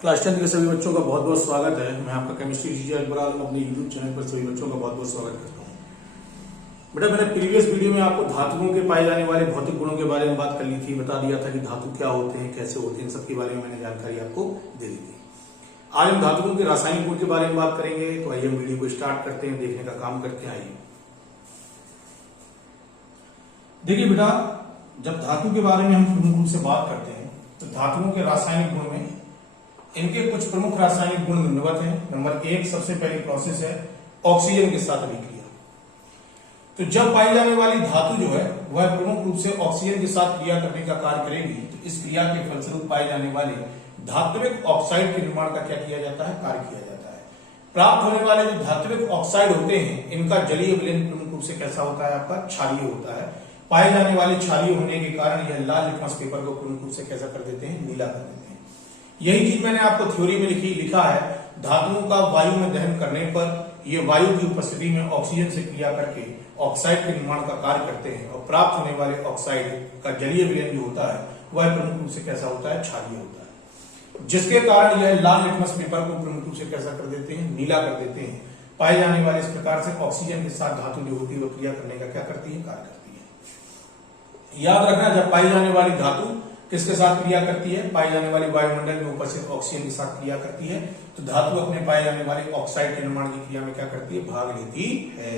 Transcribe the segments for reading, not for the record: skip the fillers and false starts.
Class 10 के सभी बच्चों का बहुत बहुत स्वागत है। मैं आपका केमिस्ट्री टीचर अकबर आलम अपने यूट्यूब चैनल पर सभी बच्चों का बहुत बहुत स्वागत करता हूँ। बेटा, मैंने प्रीवियस वीडियो में आपको धातुओं के पाए जाने वाले भौतिक गुणों के बारे में बात कर ली थी। बता दिया था कि धातु क्या होते हैं, कैसे होते हैं, इन सबके बारे में मैंने जानकारी आपको दे दी थी। आज हम धातुओं के रासायनिक गुण के बारे में बात करेंगे। तो आइए हम वीडियो को स्टार्ट करते हैं, देखने का काम करते हैं। आइए देखिए बेटा, जब धातु के बारे में हम प्रमुख रूप से बात करते हैं तो धातुओं के रासायनिक गुण में इनके कुछ प्रमुख रासायनिक गुण निम्नवत हैं। नंबर 1 सबसे पहली प्रोसेस है ऑक्सीजन के साथ अभिक्रिया। तो जब पाई जाने वाली धातु जो है वह प्रमुख रूप से ऑक्सीजन के साथ क्रिया करने का कार्य करेगी, तो इस क्रिया के फलस्वरूप पाए जाने वाले धात्विक ऑक्साइड के निर्माण का क्या किया जाता है, कार्य किया जाता है। प्राप्त होने वाले जो धात्विक ऑक्साइड होते हैं, इनका जलीय विलयन प्रमुख रूप से कैसा होता है, आपका क्षारीय होता है। पाए जाने वाले क्षारीय होने के कारण यह लाल लिटमस पेपर को प्रमुख रूप से कैसा कर देते हैं, नीला कर देते हैं। यही चीज मैंने आपको थ्योरी में लिखा है। धातुओं का वायु में दहन करने पर ये वायु की उपस्थिति में ऑक्सीजन से क्रिया करके ऑक्साइड के निर्माण का कार्य करते हैं और प्राप्त होने वाले ऑक्साइड का जलीय विलयन जो होता है वह प्रमुख रूप से कैसा होता है, क्षारीय होता है, जिसके कारण यह लाल लिटमस पेपर को प्रमुख रूप से कैसा कर देते हैं, नीला कर देते हैं। पाए जाने वाले इस प्रकार से ऑक्सीजन के साथ धातु जो होती है वो क्रिया करने का क्या करती है, कार्य करती है। याद रखना, जब पाई जाने वाली धातु किसके साथ क्रिया करती है, पाई जाने वाली वायुमंडल में उपस्थित ऑक्सीजन के साथ क्रिया करती है, तो धातु अपने पाए जाने वाले ऑक्साइड के निर्माण की क्रिया में क्या करती है, भाग लेती है।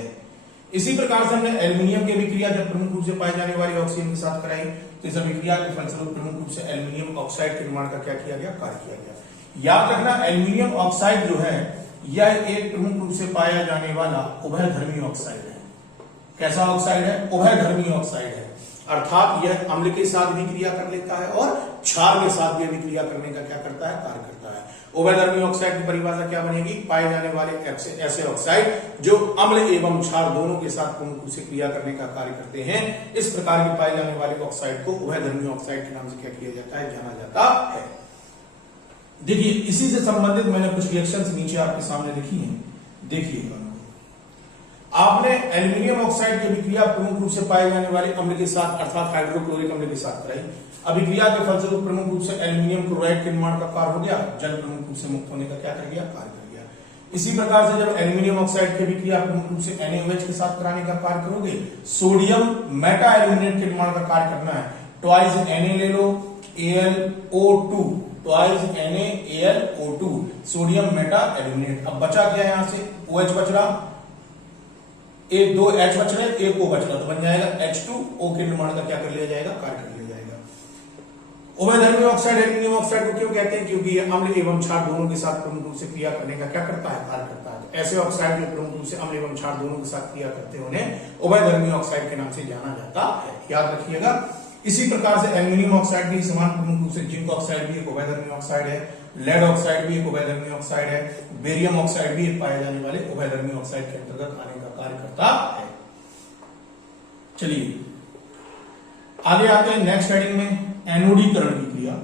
इसी प्रकार से हमने एल्यूमिनियम की अभिक्रिया जब प्रमुख रूप से पाई जाने वाली ऑक्सीजन के साथ कराई, तो इस अभिक्रिया के फलस्वरूप प्रमुख रूप से एल्यूमिनियम ऑक्साइड के निर्माण का क्या किया गया, कार्य किया गया। याद रखना, एल्यूमिनियम ऑक्साइड जो है यह एक प्रमुख रूप से पाया जाने वाला उभयधर्मी ऑक्साइड है। कैसा ऑक्साइड है, उभयधर्मी ऑक्साइड है, अर्थात यह अम्ल के साथ भी क्रिया कर लेता है और क्षार के साथ भी अभिक्रिया करने का क्या करता है, कार्य करता है। उभयधर्मी ऑक्साइड की परिभाषा क्या बनेगी, पाए जाने वाले ऐसे ऑक्साइड जो अम्ल एवं क्षार दोनों के साथ प्रमुख रूप से क्रिया करने का कार्य करते हैं। इस प्रकार के पाए जाने वाले ऑक्साइड को उभयधर्मी ऑक्साइड के नाम से क्या किया जाता है, जाना जाता है। देखिए, इसी से संबंधित मैंने कुछ रिएक्शंस नीचे आपके सामने लिखी हैं, देखिएगा। आपने एल्यूमिनियम ऑक्साइड की अभिक्रिया प्रमुख रूप से पाए जाने वाले अम्ल के साथ अर्थात हाइड्रोक्लोरिक अम्ल के साथ कराई। अभिक्रिया के फलस्वरूप प्रमुख रूप से एल्यूमिनियम क्लोराइड के निर्माण का कार्य हो गया, जल प्रमुख रूप से मुक्त होने का क्या कर गया, कार्य कर गया। इसी प्रकार से जब एल्यूमिनियम ऑक्साइड की अभिक्रिया प्रमुख रूप से NaOH के साथ कराने का कार्य करोगे, सोडियम मेटा एल्यूमिनेट के निर्माण का कार्य करना है। ट्वाइस Na ले लो, AlO2, twice NaAlO2, sodium Meta aluminate. अब बचा क्या यहां से, OH बच रहा, एक 2 H बच रहे, एक O बच रहा, तो बन जाएगा H2O के निर्माण का क्या कर लिया जाएगा, कार्य कर लिया जाएगा। उभयधर्मी ऑक्साइड एल्यूमिनियम ऑक्साइड को क्यों कहते हैं, क्योंकि ये अम्ल एवं क्षार दोनों के साथ प्रमुख रूप से क्रिया करने का क्या करता है, कार्य करता है। ऐसे ऑक्साइड जो प्रमुख रूप से अम्ल एवं क्षार दोनों के साथ क्रिया करते हैं उन्हें उभयधर्मी ऑक्साइड के नाम से जाना जाता है, याद रखिएगा। इसी प्रकार से एल्यूमिनियम ऑक्साइड भी समान प्रमुख रूप से जिंक ऑक्साइड भी एक उभयधर्मी ऑक्साइड है, लेड ऑक्साइड भी एक उभयधर्मी ऑक्साइड है, बेरियम ऑक्साइड भी पाए जाने वाले उभयधर्मी ऑक्साइड के अंतर्गत आने का कार्य करता है। चलिए आगे आते हैं नेक्स्ट हेडिंग में, एनोडीकरण की क्रिया।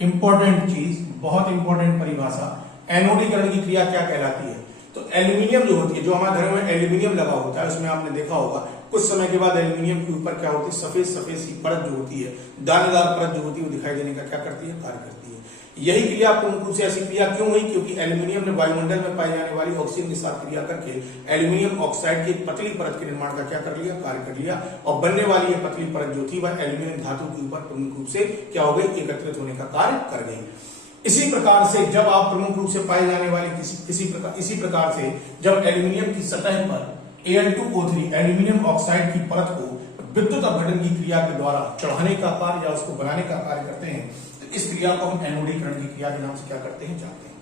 इंपॉर्टेंट चीज, बहुत इंपॉर्टेंट परिभाषा, एनोडीकरण की क्रिया क्या कहलाती है। तो एल्यूमिनियम जो होती है, जो हमारे घर में एल्यूमिनियम लगा होता है, उसमें आपने देखा होगा कुछ समय के बाद एल्यूमिनियम के ऊपर क्या होती है, सफेद सफेद सी परत जो होती है, दानेदार परत जो होती है, वो दिखाई देने का क्या करती है, कार्य करती है। यही क्रिया प्रमुख रूप से ऐसी क्रिया क्यों हुई, क्योंकि एल्यूमिनियम ने वायुमंडल में पाई जाने वाली ऑक्सीजन के साथ क्रिया करके एल्यूमिनियम ऑक्साइड की पतली परत के निर्माण का क्या कर लिया, कार्य कर लिया, और बनने वाली ये पतली परत जो थी वह एल्यूमिनियम धातु के ऊपर प्रमुख रूप से क्या हो गई, एकत्रित होने का कार्य कर गई। इसी प्रकार से जब आप प्रमुख रूप से पाए जाने वाले इसी प्रकार से जब एल्यूमिनियम की सतह पर Al2O3 एल्यूमिनियम ऑक्साइड की परत को विद्युत अपघटन की क्रिया के द्वारा चढ़ाने का कार्य या उसको बनाने का कार्य करते हैं, तो इस क्रिया को हम एनोडीकरण की क्रिया के नाम से क्या करते हैं, जानते हैं।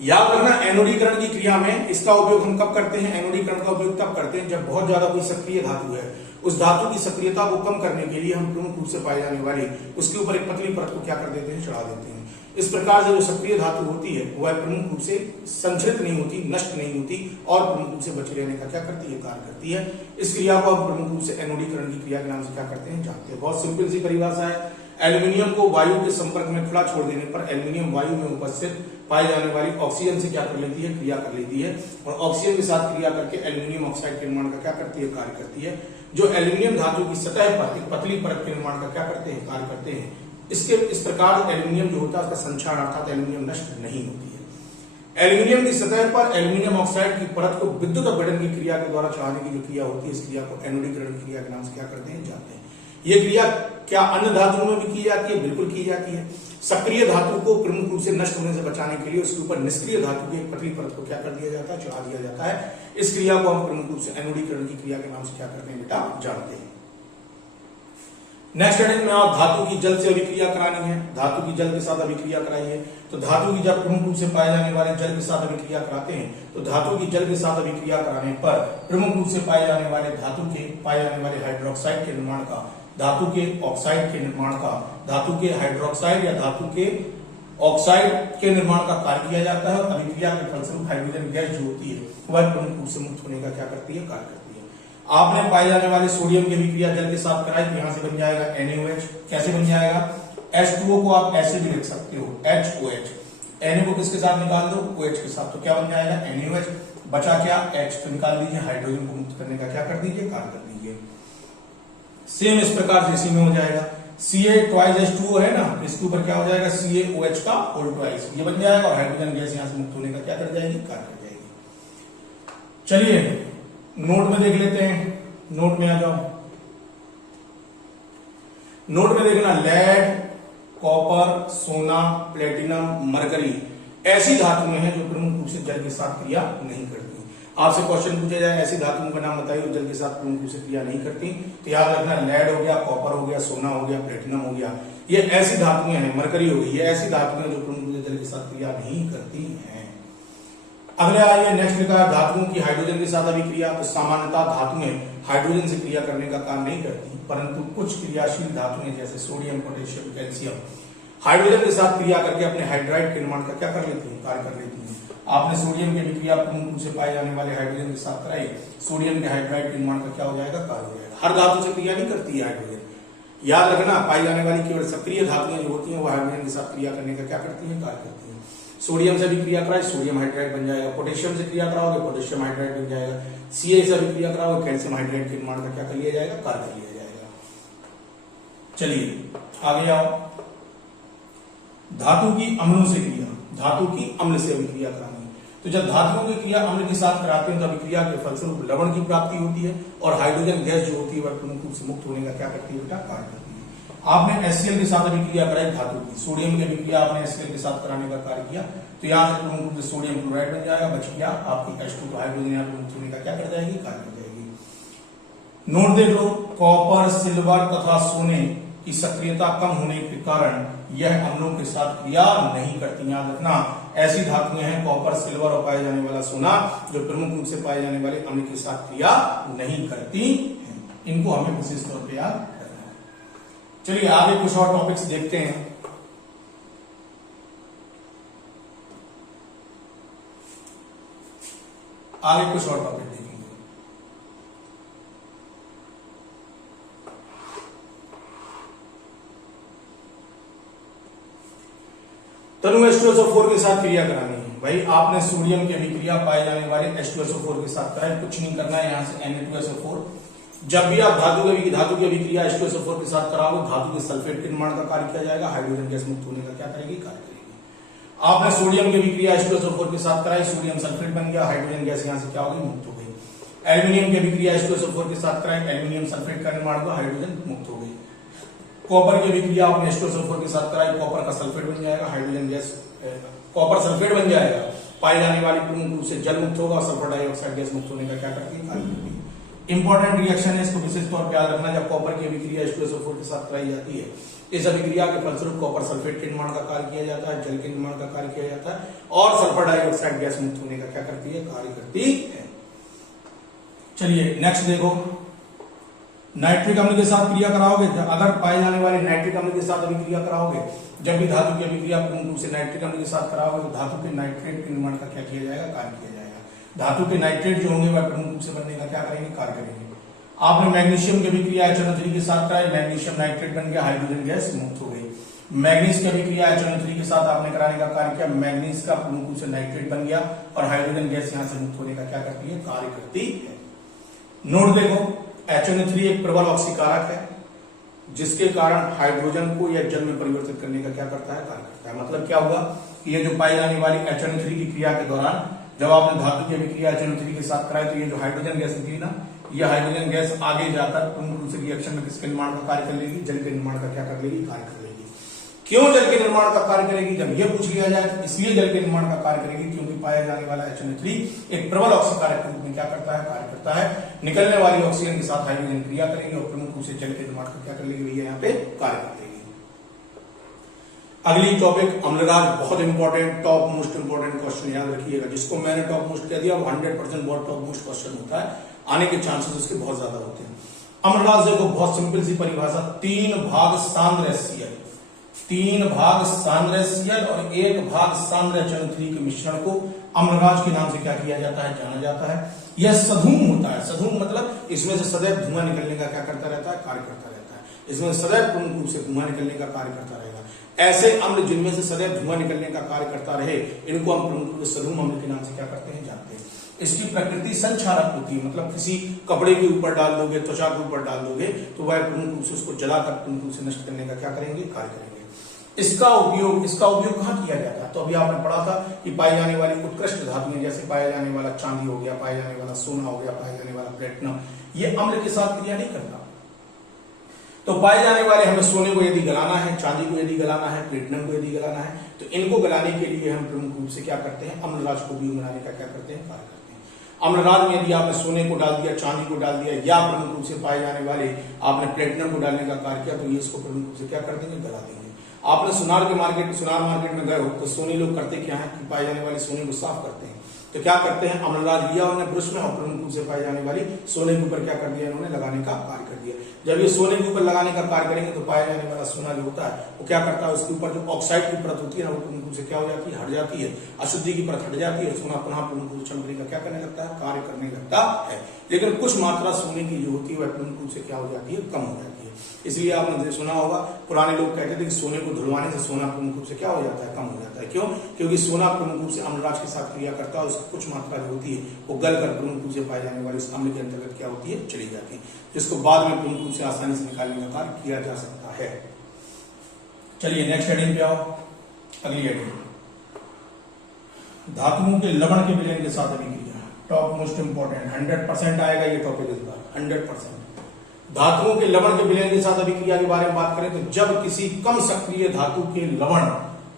याद रखना, एनोडीकरण की क्रिया में इसका उपयोग हम कब करते हैं, एनोडीकरण का उपयोग तब करते हैं जब बहुत ज्यादा कोई सक्रिय धातु है। उस धातु की सक्रियता को कम करने के लिए हम प्रमुख रूप से पाए जाने वाली उसके ऊपर एक पतली परत को क्या कर देते हैं, चढ़ा देते हैं। इस प्रकार से जो सक्रिय धातु होती है वह प्रमुख रूप से संचरित नहीं होती, नष्ट नहीं होती और प्रमुख रूप से बचे रहने का क्या करती है, कार्य करती है। इस क्रिया को हम प्रमुख रूप से एनोडीकरण की क्रिया के नाम से क्या करते हैं, जानते हैं। बहुत सिंपल सी परिभाषा है। एल्यूमिनियम को वायु के संपर्क में खुला छोड़ देने पर एल्यूमिनियम वायु में उपस्थित पाई जाने वाली ऑक्सीजन से क्या कर लेती है, क्रिया कर लेती है, और ऑक्सीजन के साथ क्रिया करके एल्यूमिनियम ऑक्साइड के निर्माण का क्या करती है, कार्य करती है। जो एल्यूमिनियम धातु की सतह पर एक पतली परत के निर्माण का क्या करते हैं, कार्य करते हैं। इस प्रकार एल्यूमिनियम जो होता है उसका संक्षारण अर्थात एल्यूमिनियम नष्ट नहीं होती है। एल्यूमिनियम की सतह पर एल्यूमिनियम ऑक्साइड की परत को विद्युत अपघटन की क्रिया के द्वारा चढ़ाने की जो क्रिया होती है, इस क्रिया को एनोडीकरण क्रिया के नाम से क्या करते हैं, जानते हैं। यह क्रिया क्या अन्य धातुओं में भी की जाती है? बिल्कुल की जाती है। सक्रिय धातु को प्रमुख रूप से नष्ट होने से बचाने के लिए उसके ऊपर निष्क्रिय धातु की एक पतली परत को क्या कर दिया जाता है, चढ़ा दिया जाता है। इस क्रिया को हम प्रमुख रूप से एनोडीकरण की क्रिया के नाम से क्या करते हैं बेटा, जानते हैं। नेक्स्ट हेडिंग में आप धातु की जल से अभिक्रिया करानी है। धातु की जल के साथ अभिक्रिया कराइए। तो धातु की जब प्रमुख रूप से पाए जाने वाले जल के साथ अभिक्रिया कराते हैं तो धातु की जल के साथ अभिक्रिया कराने पर प्रमुख रूप से पाए जाने वाले हाइड्रोक्साइड के निर्माण का, धातु के ऑक्साइड के निर्माण का, धातु के हाइड्रोक्साइड या धातु के ऑक्साइड के निर्माण का कार्य किया जाता है। और अभिक्रिया के फलस्वरूप हाइड्रोजन गैस जो होती है वह प्रमुख रूप से मुक्त होने का क्या करती है, कार्य करती है। आपने पाए जाने वाले सोडियम की अभिक्रिया जल के साथ कराई तो यहां से बन जाएगा NaOH। कैसे बन जाएगा? H2O को आप ऐसे भी लिख सकते हो HOH। Na को किसके साथ निकाल दो, OH के साथ, तो क्या बन जाएगा NaOH। बचा क्या, H, तो निकाल दीजिए। हाइड्रोजन को मुक्त करने का क्या कर दीजिए, कार्य कर दीजिए। सेम इस प्रकार से इसी में हो जाएगा। Ca ट्वाइस H2O है ना, इसके ऊपर क्या हो जाएगा, CaOH का होल ट्वाइस, ये बन जाएगा। और हाइड्रोजन गैस यहां से मुक्त होने का क्या कर जाएगी, कार्य कर जाएगी। चलिए नोट में देख लेते हैं। नोट में आ जाओ। नोट में देखना, लेड, कॉपर, सोना, प्लेटिनम, मरकरी ऐसी धातुएं हैं जो प्रमुख रूप से जल के साथ क्रिया नहीं करती। आपसे क्वेश्चन पूछा जाए ऐसी धातुओं का नाम बताइए जो जल के साथ प्रमुख रूप से क्रिया नहीं करती, तो याद रखना लेड हो गया, कॉपर हो गया, सोना हो गया, प्लेटिनम हो गया, ये ऐसी धातुएं हैं। मरकरी हो गई, ये ऐसी धातुएं जो प्रमुख रूप से जल के साथ क्रिया नहीं करती हैं। अगले आइए नेक्स्ट लिखा है धातुओं की हाइड्रोजन के साथ अभिक्रिया। तो सामान्यतः धातुएं हाइड्रोजन से क्रिया करने का काम नहीं करती, परंतु कुछ क्रियाशील धातुएं जैसे सोडियम, पोटेशियम, कैल्शियम हाइड्रोजन के साथ क्रिया करके अपने हाइड्राइड के निर्माण का क्या कर लेती है, कार्य कर लेती है। आपने सोडियम की अभिक्रिया प्रमुख रूप से पाए जाने वाले हाइड्रोजन के साथ कराई, सोडियम के हाइड्राइड के निर्माण का क्या हो जाएगा, कार्य हो जाएगा। हर धातु से क्रिया नहीं करती है हाइड्रोजन, याद रखना। पाई जाने वाली केवल सक्रिय धातुएं जो होती हैं वो हाइड्रोजन के साथ क्रिया करने का क्या करती है, कार्य करती है। सोडियम से भी क्रिया कराए, सोडियम हाइड्राइड बन जाएगा। पोटेशियम से क्रिया कराओगे, पोटेशियम हाइड्राइड बन जाएगा। Ca से भी क्रिया कराओगे, कैल्शियम हाइड्राइड के निर्माण का क्या कर लिया जाएगा, कार्य कर लिया जाएगा। चलिए आगे आओ। धातु की अम्लों से क्रिया, धातु की अम्ल से अभिक्रिया करानी। तो जब धातुओं की क्रिया अम्ल के साथ कराते हैं तो अभिक्रिया के फलस्वरूप लवण की प्राप्ति होती है और हाइड्रोजन गैस जो होती है वह प्रमुख रूप से मुक्त होने का क्या करती है बेटा, कार्य करती है। आपने HCl के साथ अभिक्रिया कराई धातु की, सोडियम की अभिक्रिया आपने HCl के साथ कराने का कार्य किया, तो यहाँ से प्रमुख रूप से सोडियम क्लोराइड बन जाएगा। बच गया आपकी H2, तो हाइड्रोजन यहाँ मुक्त होने का क्या कर जाएगी, कार्य कर जाएगी। नोट देख लो, कॉपर, सिल्वर तथा सोने की सक्रियता कम होने के कारण यह अम्लों के साथ क्रिया नहीं करती। याद रखना ऐसी धातुएं हैं कॉपर, सिल्वर और पाए जाने वाला सोना जो प्रमुख रूप से पाए जाने वाले अम्ल के साथ क्रिया नहीं करती हैं। इनको हमें विशेष तौर पर याद रखना है। चलिए आगे कुछ और टॉपिक्स देखते हैं। आगे कुछ और टॉपिक देखेंगे। तनु H2SO4 के साथ क्रिया करानी है। भाई आपने सोडियम की अभिक्रिया पाए जाने वाले H2SO4 के साथ कराई, कुछ नहीं करना है। यहां से Na2SO4। जब भी आप धातु की अभिक्रिया H2SO4 के साथ कराओगे, धातु के सल्फेट के निर्माण का कार्य किया जाएगा, हाइड्रोजन गैस मुक्त होने का क्या करेगी, कार्य करेगी। आपने सोडियम की अभिक्रिया H2SO4 के साथ कराई, सोडियम सल्फेट बन गया, हाइड्रोजन गैस यहां से क्या होगी, मुक्त हो गई। एल्यूमिनियम की अभिक्रिया H2SO4 के साथ कराई, एल्यूमिनियम सल्फेट का निर्माण हुआ, हाइड्रोजन मुक्त हो गई। कॉपर की अभिक्रिया आपने H2SO4 के साथ कराई, कॉपर का सल्फेट बन जाएगा, हाइड्रोजन गैस, कॉपर सल्फेट बन जाएगा, पाई जाने वाली प्रमुख रूप से जल मुक्त होगा, सल्फर डाइऑक्साइड गैस मुक्त होने का क्या करती है, कार्य करती है। इंपॉर्टेंट रिएक्शन है, इसको विशेष तौर पर याद रखना। जब कॉपर की अभिक्रिया H2SO4 के साथ कराई जाती है, इस अभिक्रिया के फलस्वरूप कॉपर सल्फेट के निर्माण का कार्य किया जाता है, जल के निर्माण का कार्य किया जाता है और सल्फर डाइऑक्साइड गैस मुक्त होने का क्या करती है, कार्य करती है। चलिए नेक्स्ट देखो, नाइट्रिक अम्ल के साथ क्रिया कराओगे, अगर पाए जाने वाले नाइट्रिक अम्ल के साथ अभिक्रिया कराओगे, जब भी धातु की अभिक्रिया प्रमुख रूप से नाइट्रिक अम्ल के साथ कराओगे तो धातु के नाइट्रेट के निर्माण का क्या किया जाएगा, कार्य किया जाएगा। धातु के नाइट्रेट जो होंगे वह प्रमुख रूप से बनने का क्या करेंगे, कार्य करेंगे। आपने मैग्नीशियम की अभिक्रिया HNO3 के साथ कराई, मैग्नीशियम नाइट्रेट बन गया, हाइड्रोजन गैस मुक्त हो गई। मैग्नीज की अभिक्रिया HNO3 के साथ आपने कराने का कार्य किया, मैग्नीज का प्रमुख रूप से नाइट्रेट बन गया और हाइड्रोजन गैस यहां से मुक्त होने का क्या करती है, कार्य करती है। नोट देखो, HNO3 एक प्रबल ऑक्सीकारक है, जिसके कारण हाइड्रोजन को या जल में परिवर्तित करने का क्या करता है, कार्य करता है। मतलब क्या हुआ कि ये जो पाई जाने वाली HNO3 की क्रिया के दौरान जब आपने धातु की अभिक्रिया HNO3 के साथ कराई तो ये जो हाइड्रोजन गैस निकली ना, ये हाइड्रोजन गैस आगे जाकर प्रमुख रूप से रिएक्शन में किसके निर्माण का कार्य कर लेगी, जल के निर्माण का क्या कर लेगी, कार्य कर लेगी। क्यों जल के निर्माण का कार्य करेगी, जब ये पूछ लिया जाए तो इसलिए जल के निर्माण का कार्य करेगी क्योंकि पाया जाने वाला HNO3 एक प्रबल ऑक्सीकारक के रूप में क्या करता है, कार्य करता है। निकलने वाली ऑक्सीजन के साथ हाइड्रोजन क्रिया करेगी और प्रमुख रूप से जल के निर्माण का क्या कर लेगी भैया, यहाँ पे कार्य कर लेगी। अगली टॉपिक अम्लराज, बहुत important, top most important question याद रखिएगा। जिसको मैंने टॉप मोस्ट कह दिया वो 100% बहुत टॉप मोस्ट क्वेश्चन होता है, आने के चांसेस उसके बहुत ज्यादा होते हैं। अम्लराज देखो बहुत सिंपल सी परिभाषा, 3 भाग सांद्र HCl, 3 भाग सांद्र HCl और 1 भाग सांद्र HNO3 के मिश्रण को अम्लराज के नाम से क्या किया जाता है, जाना जाता है। यह सधूम होता है, सधूम मतलब इसमें से सदैव धुआं निकलने का क्या करता रहता है, कार्य करता रहता है। इसमें सदैव प्रमुख रूप से धुआं निकलने का कार्य करता रहेगा। ऐसे अम्ल जिनमें से सदैव धुआं निकलने का कार्य करता रहे, इनको हम प्रमुख रूप से सधूम अम्ल के नाम से क्या करते हैं, जानते हैं। इसकी प्रकृति संक्षारक होती है, मतलब किसी कपड़े के ऊपर डाल दोगे, त्वचा के ऊपर डाल दोगे तो वह प्रमुख रूप से उसको जलाकर प्रमुख रूप से नष्ट करने का क्या करेंगे, कार्य करेंगे। इसका उपयोग कहाँ किया जाता है, तो अभी आपने पढ़ा था कि पाई जाने वाली उत्कृष्ट धातुएं जैसे पाया जाने वाला चांदी हो गया, पाया जाने वाला सोना हो गया, पाया जाने वाला प्लेटिनम, ये अम्ल के साथ क्रिया नहीं करता। तो पाए जाने वाले हमें सोने को यदि गलाना है, चांदी को यदि गलाना है, प्लेटिनम को यदि गलाना है, तो इनको गलाने के लिए हम प्रमुख रूप से क्या करते हैं, अम्लराज को भी बनाने का क्या करते हैं, कार्य करते हैं। अम्लराज में यदि आपने सोने को डाल दिया, चांदी को डाल दिया या प्रमुख रूप से पाए जाने वाले आपने प्लेटिनम को डालने का कार्य किया तो ये इसको प्रमुख रूप से क्या कर देंगे, गला देंगे। आपने सुनार मार्केट में गए हो तो सोनी लोग करते क्या है कि पाए जाने वाले सोने को साफ करते हैं, तो क्या करते हैं, अम्लराज लिया उन्होंने ब्रश में और प्रमुख रूप से पाई जाने वाली सोने के ऊपर क्या कर दिया, इन्होंने लगाने का कार्य कर दिया। जब ये सोने के ऊपर लगाने का कार्य करेंगे तो पाया जाने वाला सोना जो होता है वो क्या करता है, उसके ऊपर जो ऑक्साइड की परत होती है ना वो प्रमुख रूप से क्या हो जाती है, हट जाती है, अशुद्धि की परत हट जाती है, सोना पुनः प्रमुख रूप से चमकने का क्या करने लगता है, कार्य करने लगता है। लेकिन कुछ मात्रा सोने की जो होती है वह प्रमुख रूप से क्या हो जाती है, कम हो जाती है। इसलिए आपने सुना होगा पुराने लोग कहते थे कि सोने को धुलवाने से सोना प्रमुख रूप से क्या हो जाता है, कम हो जाता है। क्यों, क्योंकि सोना प्रमुख रूप से अम्लराज के साथ क्रिया करता है, उसकी कुछ मात्रा जो होती है वो गलकर प्रमुख रूप से पाए जाने वाली इस अम्ल के अंतर्गत क्या होती है, चली जाती है, जिसको बाद में प्रमुख रूप से आसानी से निकालने का कार्य किया जा सकता है। चलिए नेक्स्ट हेडिंग पे आओ। अगली हेडिंग धातुओं के लवण के विलयन के साथ अभिक्रिया, टॉप मोस्ट इंपॉर्टेंट, 100% आएगा ये टॉपिक इस बार, 100%। धातुओं के लवण के विलयन के साथ अभिक्रिया के बारे में बात करें तो जब किसी कम सक्रिय धातु के लवण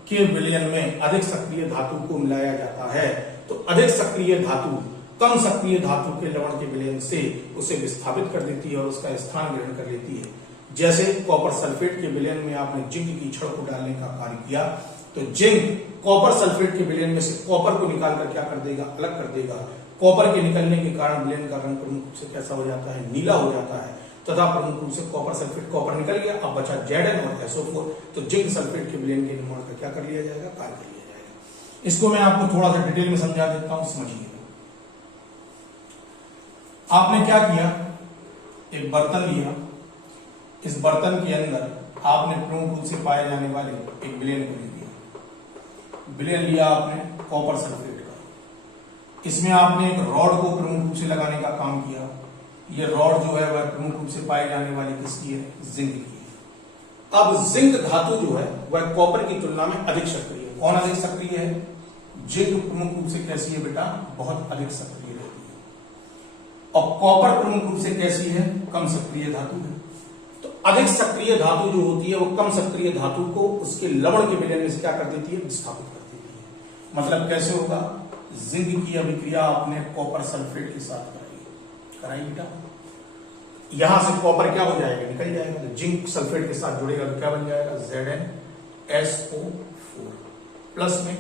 के विलयन में अधिक सक्रिय धातु को मिलाया जाता है तो अधिक सक्रिय धातु कम सक्रिय धातु के लवण के विलयन से उसे विस्थापित कर देती है और उसका स्थान ग्रहण कर लेती है। जैसे कॉपर सल्फेट के विलयन में आपने जिंक की छड़ को डालने का कार्य किया तो जिंक कॉपर सल्फेट के विलयन में से कॉपर को निकालकर क्या कर देगा, अलग कर देगा। कॉपर के निकलने के कारण विलयन का रंग प्रमुख रूप से कैसा हो जाता है, नीला हो जाता है तथा प्रमुख रूप से कॉपर सल्फेट, कॉपर निकल गया, अब बचा Zn और SO4, तो जिंक सल्फेट के विलयन के निर्माण का क्या कर लिया जाएगा, कार्य कर लिया जाएगा। इसको मैं आपको थोड़ा सा डिटेल में समझा देता हूं, समझिएगा। आपने क्या किया, एक बर्तन लिया, इस बर्तन के अंदर आपने प्रमुख रूप से पाए जाने वाले एक विलयन को ले लिया, विलयन लिया आपने कॉपर सल्फेट का, इसमें आपने एक रॉड को प्रमुख रूप से लगाने का काम किया। ये रॉड जो है वह प्रमुख रूप से पाए जाने वाली किसकी है, जिंक की है। अब जिंक धातु जो है वह कॉपर की तुलना में अधिक सक्रिय है। कौन अधिक सक्रिय है, जिंक प्रमुख रूप से कैसी है बेटा, बहुत अधिक सक्रिय रहती है। और कॉपर प्रमुख रूप से कैसी है, कम सक्रिय धातु है। तो अधिक सक्रिय धातु जो होती है वो कम सक्रिय धातु को उसके लवण के विलयन में से क्या कर देती है, विस्थापित कर देती है। मतलब कैसे होगा, जिंक की अभिक्रिया आपने कॉपर सल्फेट के साथ कराई बेटा, यहां से कॉपर क्या हो जाएगा, निकल जाएगा, तो जिंक सल्फेट के साथ जुड़ेगा तो क्या बन जाएगा, ZnSO4 प्लस में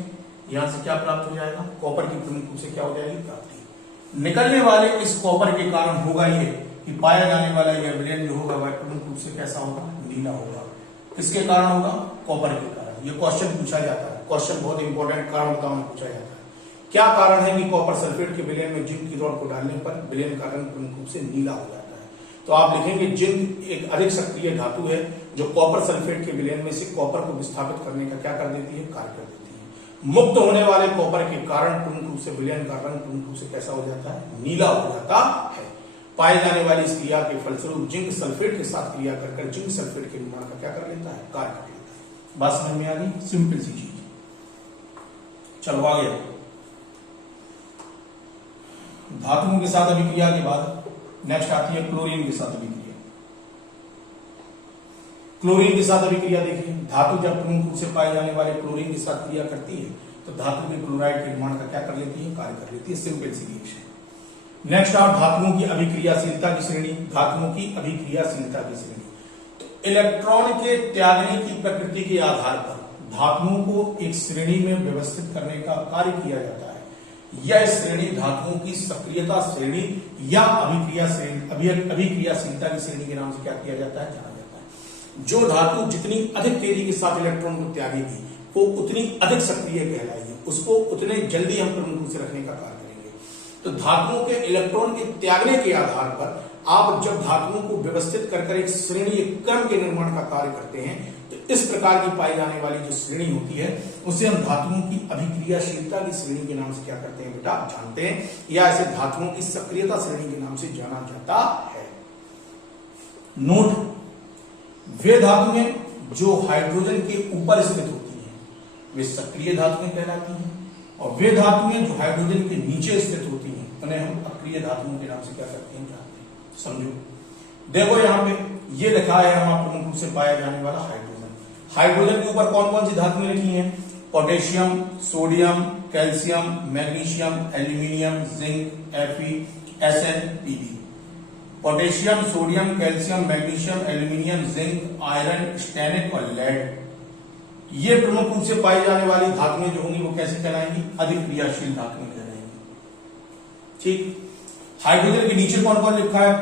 यहां से क्या प्राप्त हो जाएगा, कॉपर की प्रमुख रूप से क्या हो जाएगी, प्राप्ति। निकलने वाले इस कॉपर के कारण होगा ये कि पाया जाने वाला यह विलयन जो होगा वह प्रमुख रूप से कैसा होगा, नीला होगा। किसके कारण होगा, कॉपर के कारण। ये क्वेश्चन पूछा जाता है, क्वेश्चन बहुत इंपॉर्टेंट, कारण बताओ पूछा जाता है। क्या कारण है कि कॉपर सल्फेट के विलयन में जिंक की रॉड को डालने पर विलयन का रंग प्रमुख रूप से नीला हो जाता है। तो आप लिखेंगे जिंक एक अधिक सक्रिय धातु है जो कॉपर सल्फेट के विलयन में से कॉपर को विस्थापित करने का क्या कर देती है, कार्य कर देती है। मुक्त होने वाले कॉपर के कारण प्रमुख रूप से विलयन का रंग प्रमुख रूप से कैसा हो जाता है, नीला हो जाता है। पाए जाने वाली इस क्रिया के फलस्वरूप जिंक सल्फेट के साथ क्रिया कर जिंक सल्फेट के निर्माण का क्या कर लेता है, कार्य कर लेता है। बात समझ में आ गई, सिंपल सी चीज। चलो आगे, धातुओं के साथ अभिक्रिया के बाद नेक्स्ट आती है क्लोरीन के साथ अभिक्रिया। क्लोरीन के साथ अभिक्रिया देखिए, धातु जब प्रमुख रूप से पाए जाने वाले क्लोरीन के साथ क्रिया करती है तो धातु के क्लोराइड के निर्माण का क्या कर लेती है, कार्य कर लेती है। सिंपल सी रिएक्शन। नेक्स्ट आप धातुओं की अभिक्रियाशीलता की श्रेणी, धातुओं की अभिक्रियाशीलता की श्रेणी। तो इलेक्ट्रॉन के त्यागने की प्रकृति के आधार पर धातुओं को एक श्रेणी में व्यवस्थित करने का कार्य किया जाता है। यह श्रेणी धातुओं की सक्रियता श्रेणी या अभिक्रियाशीलता की श्रेणी के नाम से क्या किया जाता है, जाना जाता है। जो धातु जितनी अधिक तेजी के साथ इलेक्ट्रॉन को त्यागेगी वो उतनी अधिक सक्रिय कहलाएगी, उसको उतने जल्दी हम प्रमुख रूप से रखने का कार्य करेंगे। तो धातुओं के इलेक्ट्रॉन के त्यागने के आधार पर आप जब धातुओं को व्यवस्थित कर एक श्रेणी, एक क्रम के निर्माण का कार्य करते हैं तो इस प्रकार की पाई जाने वाली जो श्रेणी होती है उसे हम धातुओं की अभिक्रियाशीलता की श्रेणी के नाम से क्या करते हैं बेटा, जानते हैं, या इसे धातुओं की सक्रियता श्रेणी के नाम से जाना जाता है। नोट, वे धातुएं जो हाइड्रोजन के ऊपर स्थित होती हैं वे सक्रिय धातुएं कहलाती हैं, और वे धातुएं जो हाइड्रोजन के नीचे स्थित होती हैं उन्हें हम अक्रिय धातुओं के नाम से क्या करते हैं, जानते हैं। समझो, देखो यहां पे ये लिखा है हमारा प्रमुख रूप से पाया जाने वाला हाइड्रोजन। हाइड्रोजन के ऊपर कौन कौन सी धातुएं लिखी हैं, potassium, sodium, calcium, magnesium, aluminium, zinc, Fe, Sn, Pb। Potassium, sodium, calcium, magnesium, aluminium, zinc, iron, stannic और लेड, ये प्रमुख रूप से पाई जाने वाली धातुएं जो होंगी वो कैसे कहलाएंगी, अधिक क्रियाशील धातुएं कहलाएंगी। ठीक, हाइड्रोजन के नीचे कौन कौन लिखा है,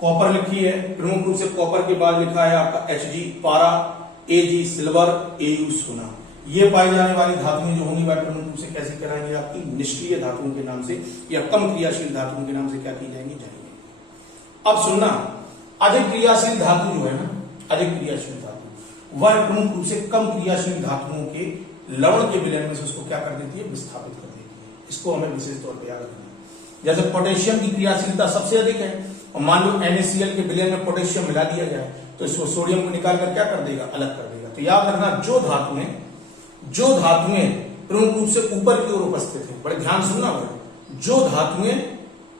कॉपर लिखी है, प्रमुख रूप से कॉपर के बाद लिखा है आपका Hg पारा, Ag सिल्वर, Au सोना। ये पाई जाने वाली धातुएं जो होंगी वह प्रमुख रूप से कैसे कहलाएंगी, आपकी निष्क्रिय धातुओं के नाम से या कम क्रियाशील धातुओं के नाम से क्या की जाएंगी, जाएंगे। अब सुनना, अधिक क्रियाशील धातु जो है ना, अधिक क्रियाशील धातु वह प्रमुख रूप से कम क्रियाशील धातुओं के लवण के विलयन में से उसको क्या कर देती है, विस्थापित कर देती है। इसको हमें विशेष तौर पर याद रखना है। जैसे पोटेशियम की क्रियाशीलता सबसे अधिक है और मान लो NaCl के विलयन में पोटेशियम मिला दिया जाए तो इसको सोडियम को निकाल कर क्या कर देगा, अलग कर देगा। तो याद रखना, जो धातुएं प्रमुख रूप से ऊपर की ओर उपस्थित है, बड़े ध्यान सुनना बड़े, जो धातुएं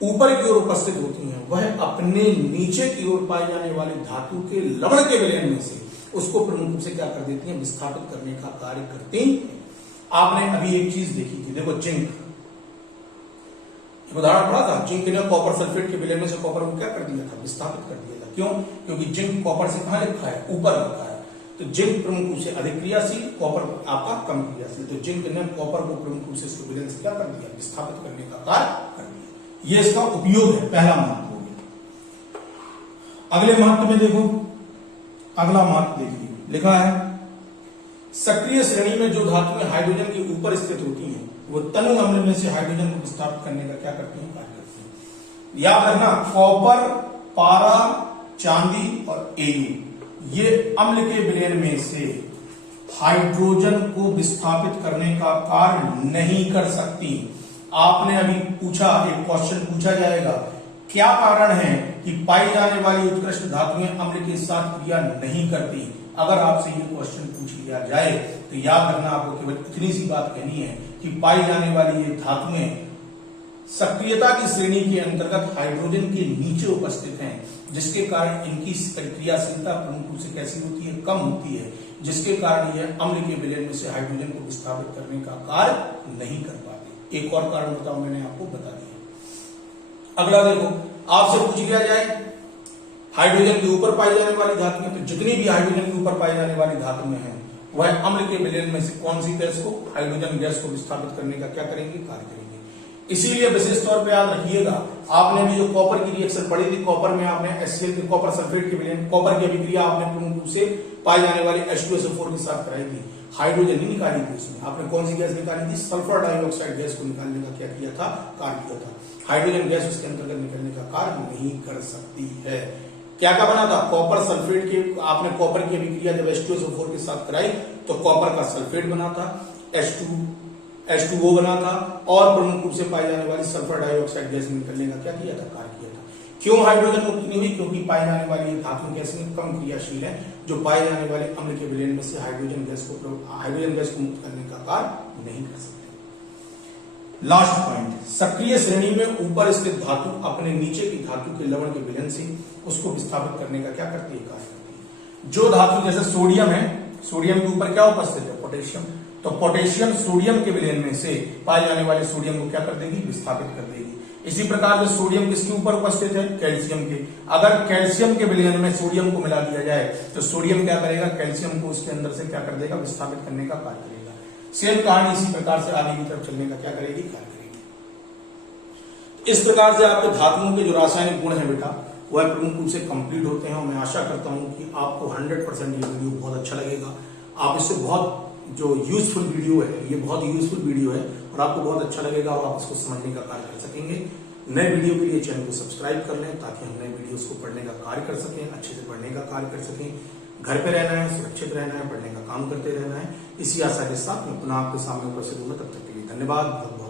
ऊपर की ओर उपस्थित होती हैं वह अपने नीचे की ओर पाए जाने वाले धातु के लवण के विलयन में से उसको प्रमुख रूप से क्या कर देती हैं, विस्थापित करने का कार्य करती हैं। आपने अभी एक चीज देखी थी, देखो जिंक, उदाहरण पड़ा था, जिंक ने कॉपर सल्फेट के विलयन में से कॉपर को क्या कर दिया था, विस्थापित कर दिया था। क्यों, क्योंकि जिंक कॉपर से कहां लिखा है, ऊपर लिखा है। तो जिंक प्रमुख रूप से अधिक क्रियाशील, कॉपर आपका कम क्रियाशील। तो जिंक ने कॉपर को प्रमुख रूप से इसके विलयन से क्या कर दिया, विस्थापित करने का कार्य कर दिया। ये इसका उपयोग है, पहला महत्व हो गया। अगले महत्व में देखो, अगला महत्व देखिए, लिखा है सक्रिय श्रेणी में जो धातुएं हाइड्रोजन के ऊपर स्थित होती हैं वो तनु अम्ल में से हाइड्रोजन को विस्थापित करने का क्या करती हैं, कार्य करती हैं। याद रखना, कॉपर, पारा, चांदी और Au ये अम्ल के विलयन में से हाइड्रोजन को विस्थापित करने का कार्य नहीं कर सकती। आपने अभी पूछा, एक क्वेश्चन पूछा जाएगा, क्या कारण है कि पाई जाने वाली उत्कृष्ट धातुएं अम्ल के साथ क्रिया नहीं करती। अगर आपसे ये क्वेश्चन पूछ लिया जाए तो याद रखना, आपको केवल इतनी सी बात कहनी है कि पाई जाने वाली ये धातुएं सक्रियता की श्रेणी के अंतर्गत हाइड्रोजन के नीचे उपस्थित हैं, जिसके कारण इनकी क्रियाशीलता प्रमुख रूप से कैसी होती है, कम होती है, जिसके कारण यह अम्ल के विलयन में से हाइड्रोजन को विस्थापित करने का कार्य नहीं कर पाते। एक और कारण बताओ, मैंने आपको बता दिया। अगला देखो, आपसे पूछ लिया जाए हाइड्रोजन के ऊपर पाई जाने वाली धातुएं, तो जितनी भी हाइड्रोजन के ऊपर पाई जाने वाली धातुएं हैं वह अम्ल के विलयन में से कौन सी गैस को, हाइड्रोजन गैस को विस्थापित करने का क्या करेंगे, कार्य करेंगे। इसीलिए विशेष तौर पे याद रखिएगा, आपने भी जो कॉपर की रिएक्शन पढ़ी थी, कॉपर में आपने HCl के कॉपर सल्फेट के विलयन, कॉपर की अभिक्रिया आपने प्रमुख रूप से पाई जाने वाली H2SO4 के साथ कराई थी। हाइड्रोजन नहीं निकाली थी उसमें, आपने कौन सी गैस निकाली थी, सल्फर डाइऑक्साइड गैस को निकालने का क्या किया था, कार्य किया था। हाइड्रोजन गैस उसके अंतर्गत निकलने का कार्य नहीं कर सकती है। क्या क्या बना था, कॉपर सल्फेट के, आपने कॉपर की अभिक्रिया जब H2SO4 के साथ कराई तो कॉपर का सल्फेट बना था, H2O बना था, और प्रमुख रूप से पाई जाने वाली सल्फर डाइऑक्साइड गैस निकलने का क्या किया था, कार्य किया था। क्यों हाइड्रोजन मुक्त नहीं हुई? क्योंकि पाए जाने वाली ये धातु कैसे कम क्रियाशील है, जो पाए जाने वाले अम्ल के विलयन में से हाइड्रोजन गैस को मुक्त करने का कार्य नहीं कर सकते। लास्ट पॉइंट, सक्रिय श्रेणी में ऊपर स्थित धातु अपने नीचे की धातु के लवण के विलयन से उसको विस्थापित करने का क्या करती है? कार्य करती है। जो धातु जैसे सोडियम है, सोडियम के ऊपर क्या उपस्थित है? पोटेशियम। तो पोटेशियम सोडियम के विलयन में से पाए जाने वाले सोडियम को क्या कर देगी? विस्थापित कर देगी। इसी प्रकार जो सोडियम किसके ऊपर उपस्थित है? कैल्शियम के। अगर कैल्शियम के विलयन में सोडियम को मिला दिया जाए तो सोडियम क्या करेगा? कैल्शियम को उसके अंदर से क्या कर देगा? विस्थापित करने का कार्य करेगा। सेम कहानी इसी प्रकार से आगे की तरफ चलने का क्या करेगी? कार्य करेगी। इस प्रकार से आपके धातुओं के जो रासायनिक गुण है बेटा, वह प्रमुख रूप से कंप्लीट होते हैं और मैं आशा करता हूं कि आपको 100% ये वीडियो बहुत अच्छा लगेगा। आप इससे बहुत जो यूजफुल वीडियो है, ये बहुत यूजफुल वीडियो है और आपको बहुत अच्छा लगेगा और आप इसको समझने का कार्य कर सकेंगे। नए वीडियो के लिए चैनल को सब्सक्राइब कर लें ताकि हम नए वीडियोस को पढ़ने का कार्य कर सकें, अच्छे से पढ़ने का कार्य कर सकें। घर पे रहना है, सुरक्षित रहना है, पढ़ने का काम करते रहना है। इसी आशा के साथ मैं पुनः आपके सामने उपस्थित हूँ। तब तक के लिए धन्यवाद।